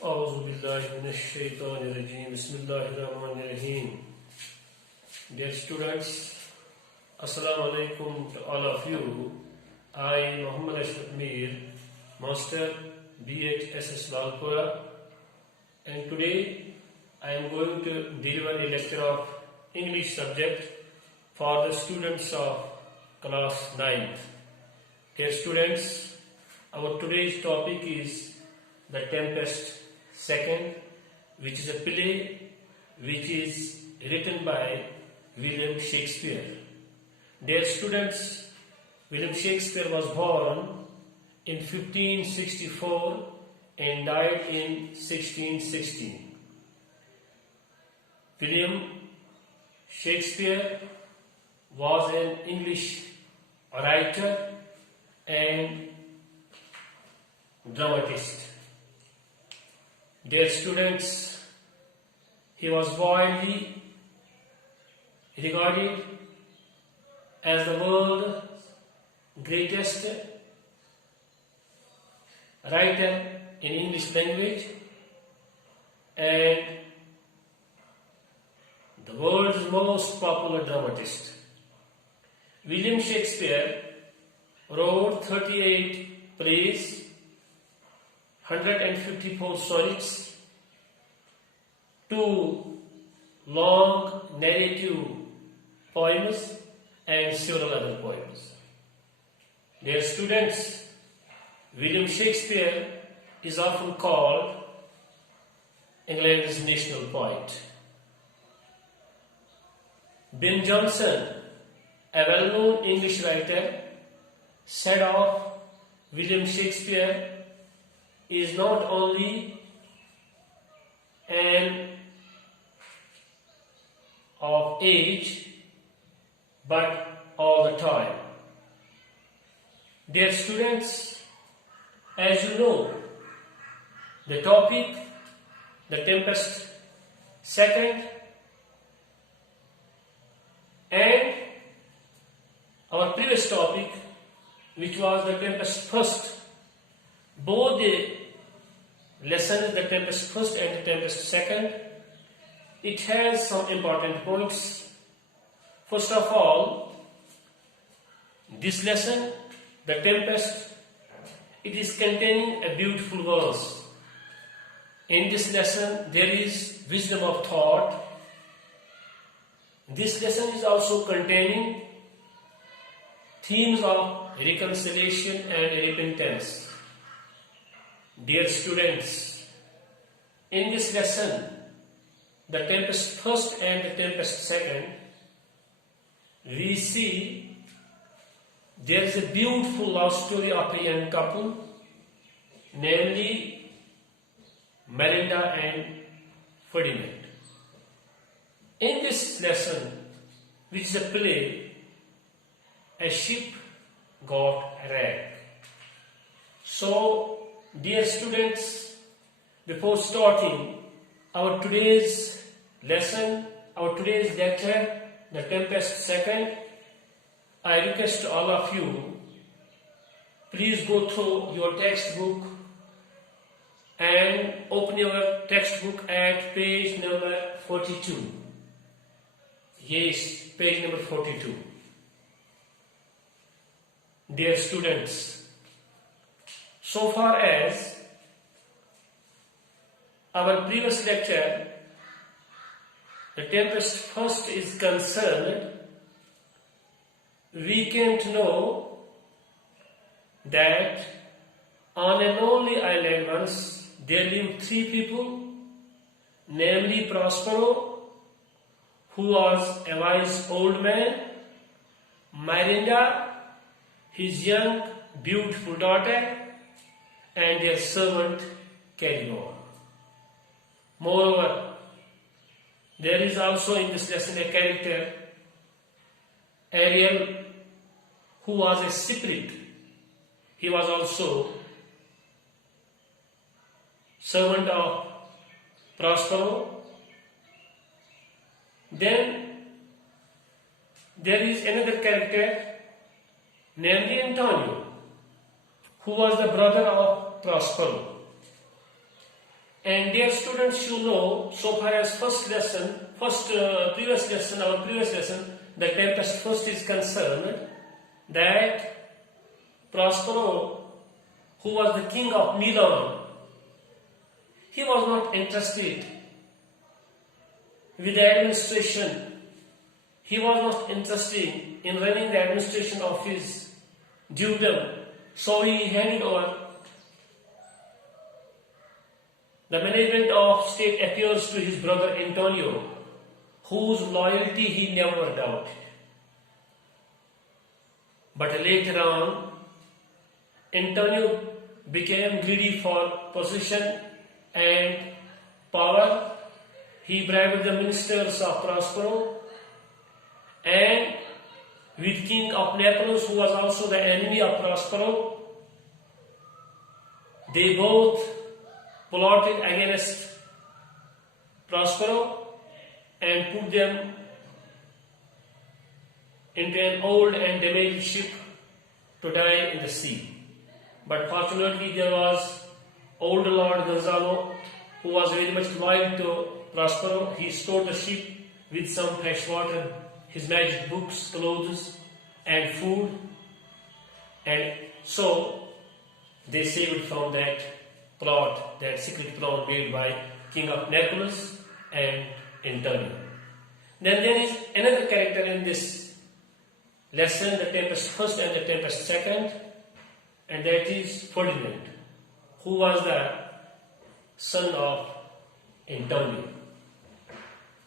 أعوذ بالله من الشيطان الرجيم بسم الله الرحمن الرحيم. Dear students, Assalamu alaikum to all of you. I, Muhammad Ashraf Mir, Master BHSS Lalpora, and today I am going to deliver a lecture of English subject for the students of class 9th. Dear students, our today's topic is The Tempest Second, which is a play which is written by William Shakespeare. Dear students, William Shakespeare was born in 1564 and died in 1616. William Shakespeare was an English writer and dramatist. Dear students, he was widely regarded as the world's greatest writer in English language and the world's most popular dramatist. William Shakespeare wrote 38 plays, 154 sonnets, 2 long narrative poems and several other poems. Dear students, William Shakespeare is often called England's national poet. Ben Jonson, a well-known English writer, said of William Shakespeare is not only an of age but all the time. Dear students, as you know, the topic, The Tempest Second, and our previous topic, which was The Tempest First, both the lessons, The Tempest First and The Tempest Second, it has some important points. First of all, this lesson, The Tempest, it is containing a beautiful verse. In this lesson, there is wisdom of thought. This lesson is also containing themes of reconciliation and repentance. Dear students, in this lesson, The Tempest First and The Tempest Second, we see there is a beautiful love story of a young couple, namely Melinda and Ferdinand. In this lesson, which is a play, a ship got wrecked. So, dear students, before starting our today's lesson, our today's lecture, The Tempest Second, I request all of you, please go through your textbook and open your textbook at page number 42. Yes, page number 42. Dear students, so far as our previous lecture, The Tempest First is concerned, we came to know that on a lonely island once there lived 3 people, namely Prospero, who was a wise old man, Miranda, his young beautiful daughter, and their servant Caligula. Moreover, there is also in this lesson a character, Ariel, who was a shipwreck. He was also servant of Prospero. Then there is another character, namely Antonio, who was the brother of Prospero. And dear students, you know, so far as previous lesson, the tempest first is concerned, that Prospero, who was the king of Milan, he was not interested with the administration. He was not interested in running the administration of his dukedom. So he handed over the management of state affairs to his brother Antonio, whose loyalty he never doubted. But later on, Antonio became greedy for position and power. He bribed the ministers of Prospero, and with King of Naples, who was also the enemy of Prospero, they both plotted against Prospero and put them into an old and damaged ship to die in the sea. But fortunately, there was old Lord Gonzalo, who was very much loyal to Prospero. He stored the ship with some fresh water, his magic books, clothes, and food, and so they saved from that plot, that secret plot made by King of Naples and Antonio. Then there is another character in this lesson, the tempest first and the tempest second, and that is Ferdinand, who was the son of Antonio.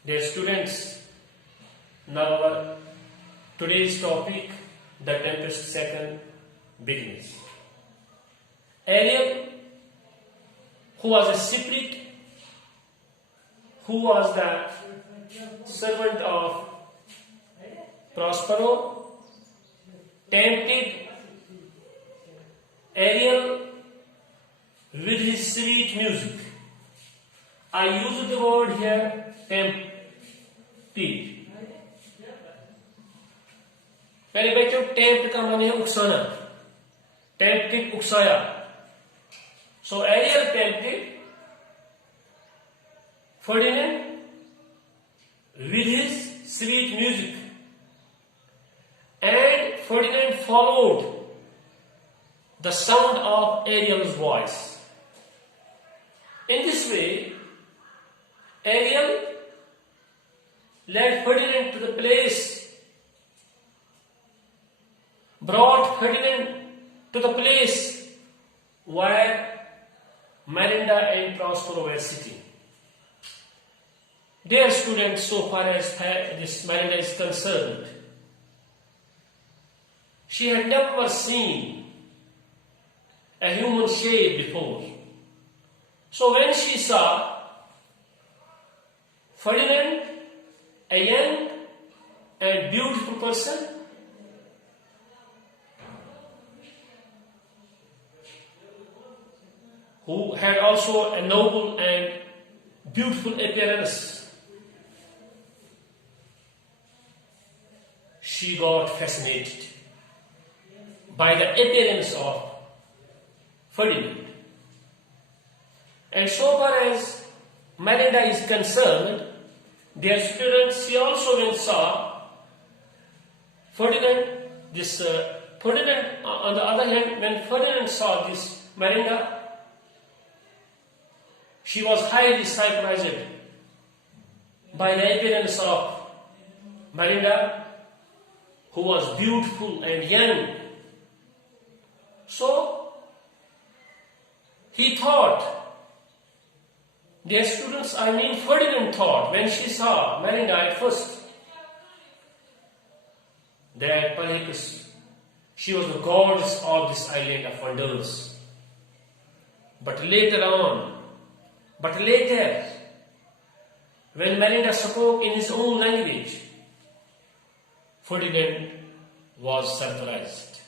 Dear students, now our today's topic, the tempest second, begins. Ariel, who was a spirit, who was the servant of Prospero, tempted Ariel with his sweet music. I use the word here, tempted. पहले बच्चों, tempt का माने है उकसाना, tempted उकसाया. So Ariel tempted Ferdinand with his sweet music, and Ferdinand followed the sound of Ariel's voice. In this way, Ariel led Ferdinand to the place, brought Ferdinand to the place where Miranda and Prospero were sitting. Dear students, so far as this Miranda is concerned, she had never seen a human shape before. So when she saw Ferdinand, a young and beautiful person, who had also a noble and beautiful appearance, she got fascinated by the appearance of Ferdinand. And so far as Miranda is concerned, dear students, she also when saw Ferdinand, Ferdinand, on the other hand, when Ferdinand saw this Miranda, she was highly surprised by the appearance of Miranda, who was beautiful and young. So, he thought, dear students, Ferdinand thought, when she saw Miranda at first, that perhaps she was the goddess of this island of wonders. But later, when Miranda spoke in his own language, Ferdinand was surprised.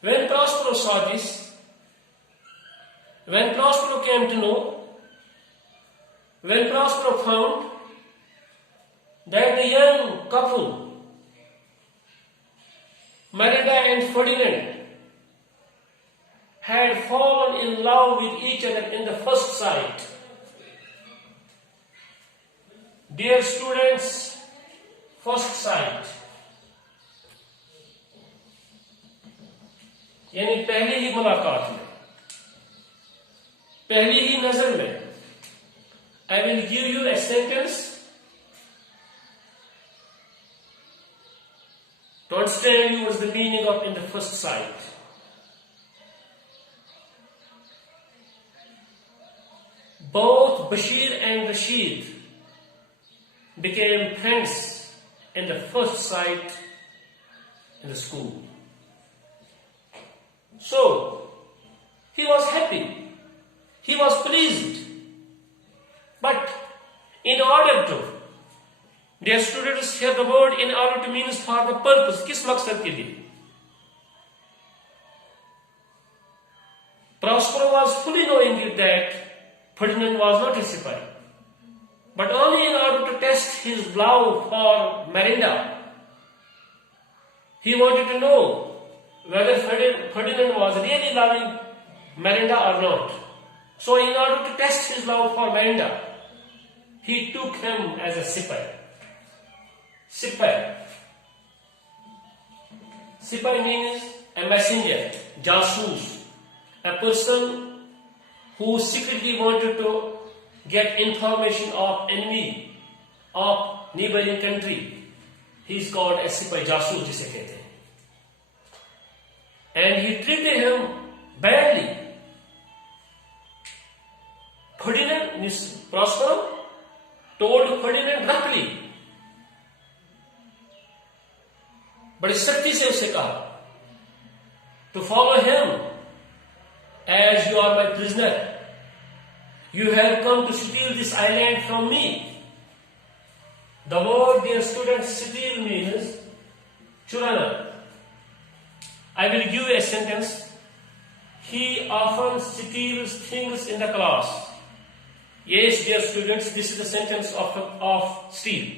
When Prospero saw this, when Prospero came to know, when Prospero found that the young couple, Miranda and Ferdinand, had fallen in love with each other in the first sight. Dear students, first sight यानी पहली ही मुलाकात में, पहली ही नजर में. I will give you a sentence to understand you what is the meaning of in the first sight. Both Bashir and Rashid became friends in the first sight in the school. So, he was happy, he was pleased, but in order to, dear students, here the word in order to means for the purpose, किस मकसद के लिए? Prospero was fully knowing it that Ferdinand was not a spy, but only in order to test his love for Miranda. He wanted to know whether Ferdinand was really loving Miranda or not. So in order to test his love for Miranda, he took him as a spy. Spy. Spy means a messenger, jasus, a person who secretly wanted to get information of enemy of neighboring country. He is called a spy, jasus जिसे कहते हैं. And he treated him badly. Ferdinand, Prospero, told Ferdinand roughly, बड़ी सख्ती से उसे कहा, to follow him as you are my prisoner. You have come to steal this island from me. The word, dear students, steal means churana. I will give you a sentence. He often steals things in the class. Yes, dear students, this is the sentence of steal.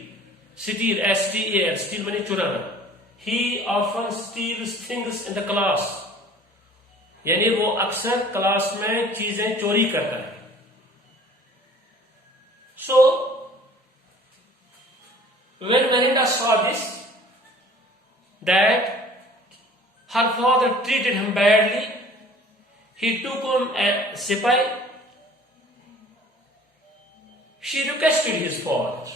Steal, S-T-A-L, steal means churana. He often steals things in the class. यानी वो अक्सर class में चीजें चोरी करता है. So, when Miranda saw this, that her father treated him badly, he took him a spy. She requested his father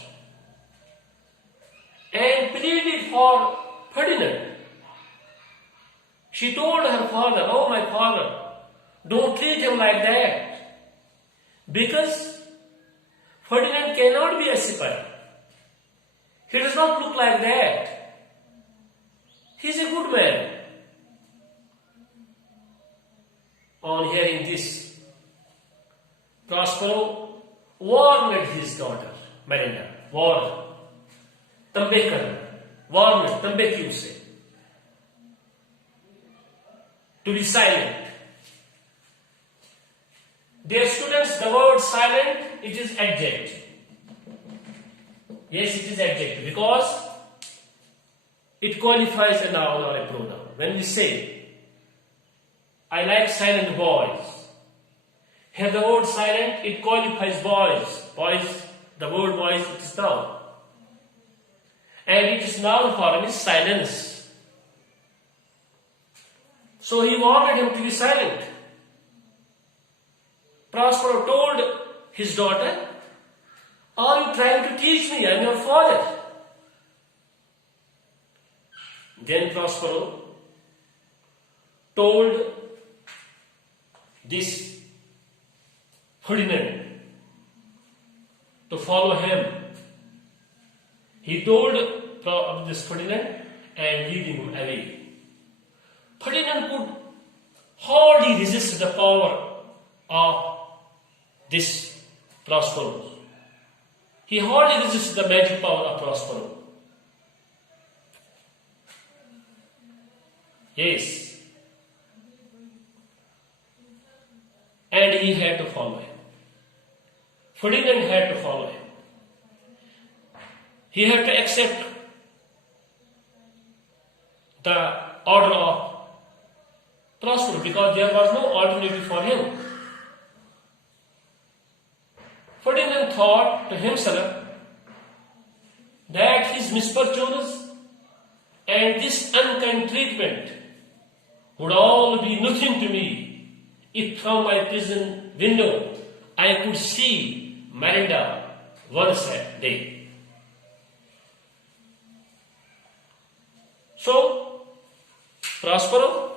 and pleaded for Ferdinand. She told her father, "Oh, my father, don't treat him like that, because Ferdinand cannot be a spy. He does not look like that. He is a good man." On hearing this, Prospero warned his daughter, Miranda, Tambe की उसे, to be silent. Dear students, the word silent, it is adjective. Yes, it is adjective because it qualifies a noun or a pronoun. When we say, I like silent boys, here the word silent, it qualifies boys. Boys, the word boys, it is noun. And it is noun form is silence. So he wanted him to be silent. Prospero told his daughter, "Are you trying to teach me? I am your father." Then Prospero told this Ferdinand to follow him. He told this Ferdinand and leading him away. Ferdinand could hardly resist the power of this Prospero. He hardly resisted the magic power of Prospero. Yes. And he had to follow him. Ferdinand had to follow him. He had to accept the order of Prospero, because there was no alternative for him. Ferdinand thought to himself that his misfortunes and this unkind treatment would all be nothing to me if from my prison window I could see Miranda once a day. So, Prospero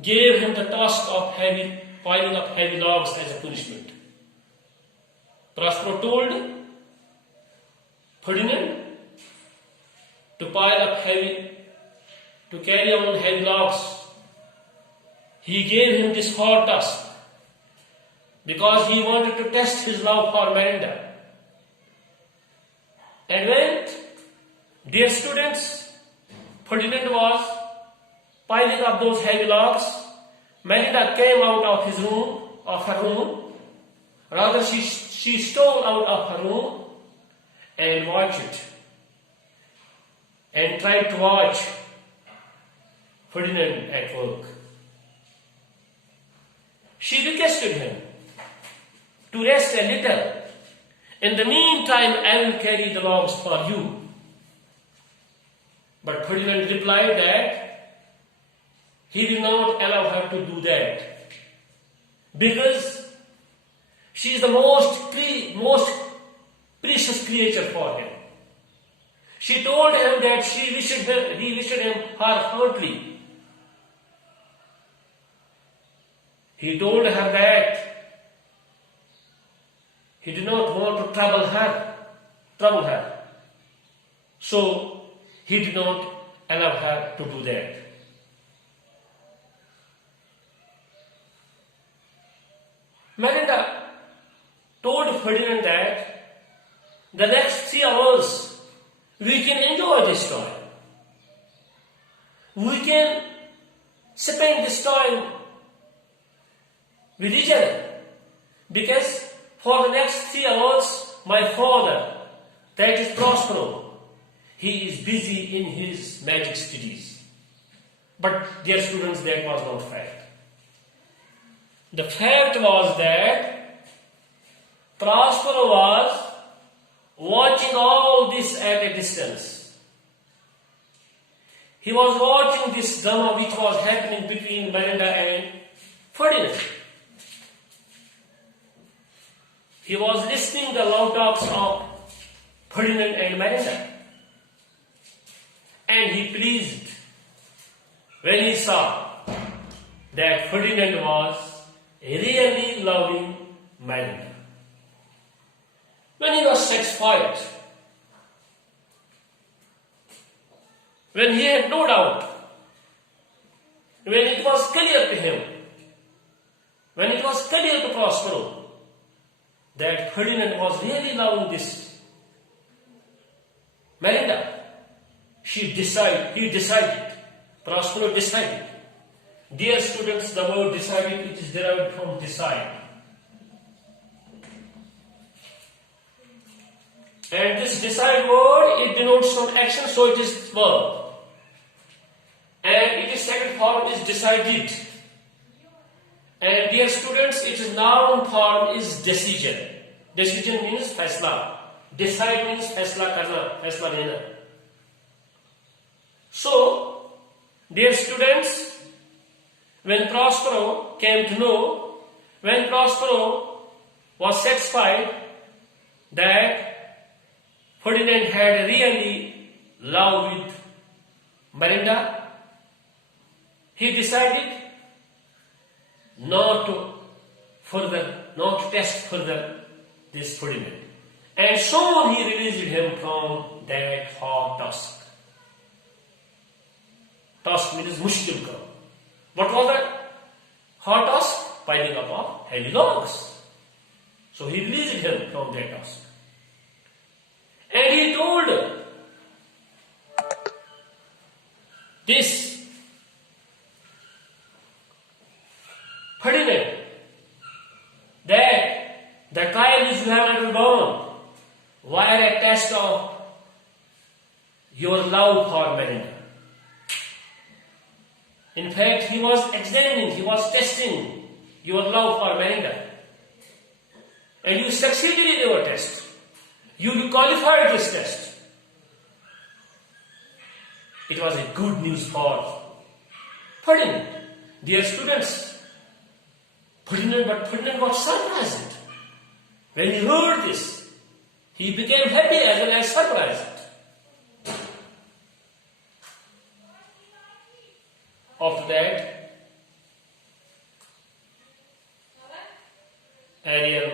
gave him the task of piling up heavy logs as a punishment. Prospero told Ferdinand to carry on heavy logs. He gave him this hard task because he wanted to test his love for Miranda. And when, dear students, Ferdinand was piling up those heavy logs, Miranda came out of her room. Rather, she stole out of her room and watched it and tried to watch Ferdinand at work. She requested him to rest a little. In the meantime, I will carry the logs for you. But Ferdinand replied that he will not allow her to do that because she is the most precious creature for him. She told him that he wished him her heartily. He told her that he did not want to trouble her. So he did not allow her to do that. Miranda told Ferdinand that the next 3 hours we can enjoy this time. We can spend this time with each other. Because for the next 3 hours, my father, that is Prospero, he is busy in his magic studies. But dear students, that was not fact. The fact was that Prospero was watching all this at a distance. He was watching this drama which was happening between Miranda and Ferdinand. He was listening to the love talks of Ferdinand and Miranda. And he pleased when he saw that Ferdinand was really loving Miranda. When he was satisfied, when he had no doubt, when it was clear to him, when it was clear to Prospero that Ferdinand was really loving this Miranda, he decided, Prospero decided. Dear students, the word decided, it is derived from decide. And this decide word, it denotes some action, so it is verb. And its second form is decided. And dear students, its noun form is decision. Decision means faisla. Decide means faisla karna, faisla lena. So, dear students, when Prospero came to know, when Prospero was satisfied that Ferdinand had really love with Miranda, he decided not to test further this Ferdinand. And soon he released him from that hard task. Task means mushkil ka. What was that hard task? Piling up of heavy logs. So he released him from that task. And he told this Ferdinand that the trials you have undergone were a test of your love for Miranda. In fact, he was examining, he was testing your love for Melinda. And you succeeded in your test. You qualified this test. It was a good news for Ferdinand. Dear students, Ferdinand got surprised. When he heard this, he became happy as well as surprised. After that, Ariel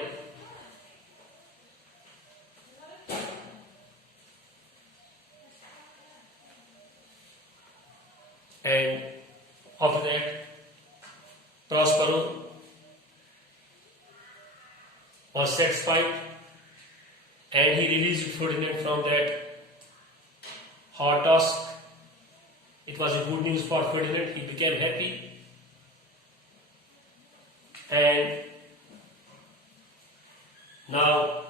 and after that, Prospero was satisfied and he released Ferdinand from that hard task. It was a good news for Ferdinand. He became happy. And now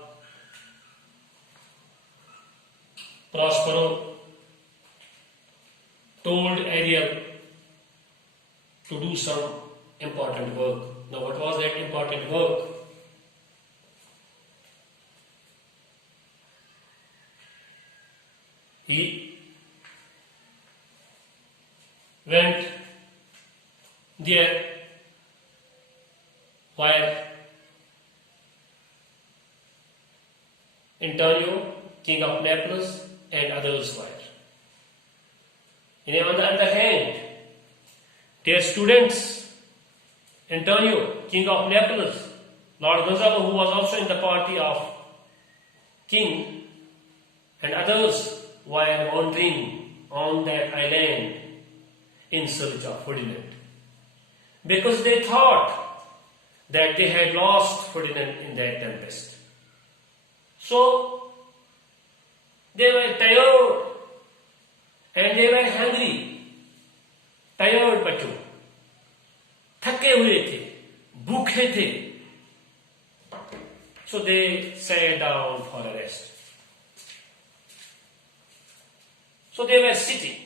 Prospero told Ariel to do some important work. Now what was that important work? He went there while Antonio, king of Naples, and others were. On the other hand, their students, Antonio, king of Naples, Lord Gonzalo, who was also in the party of king, and others were wandering on that island in search of Ferdinand, because they thought that they had lost Ferdinand in that tempest. So they were tired and they were hungry. Tired बच्चों, थके हुए थे, भूखे थे. So they sat down for a rest. So they were sitting.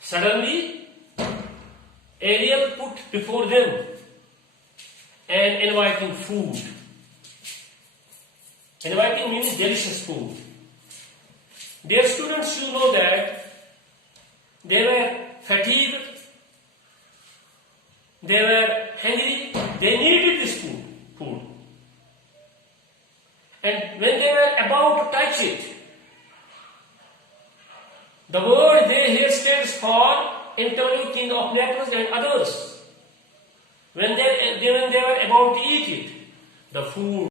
Suddenly, Ariel put before them an inviting food. Inviting means delicious food. Dear students, you know that they were fatigued, they were hungry, they needed this food. And when they were about to touch it, the word they here stands for Antonio, king of Naples, and others. When they were about to eat it, the food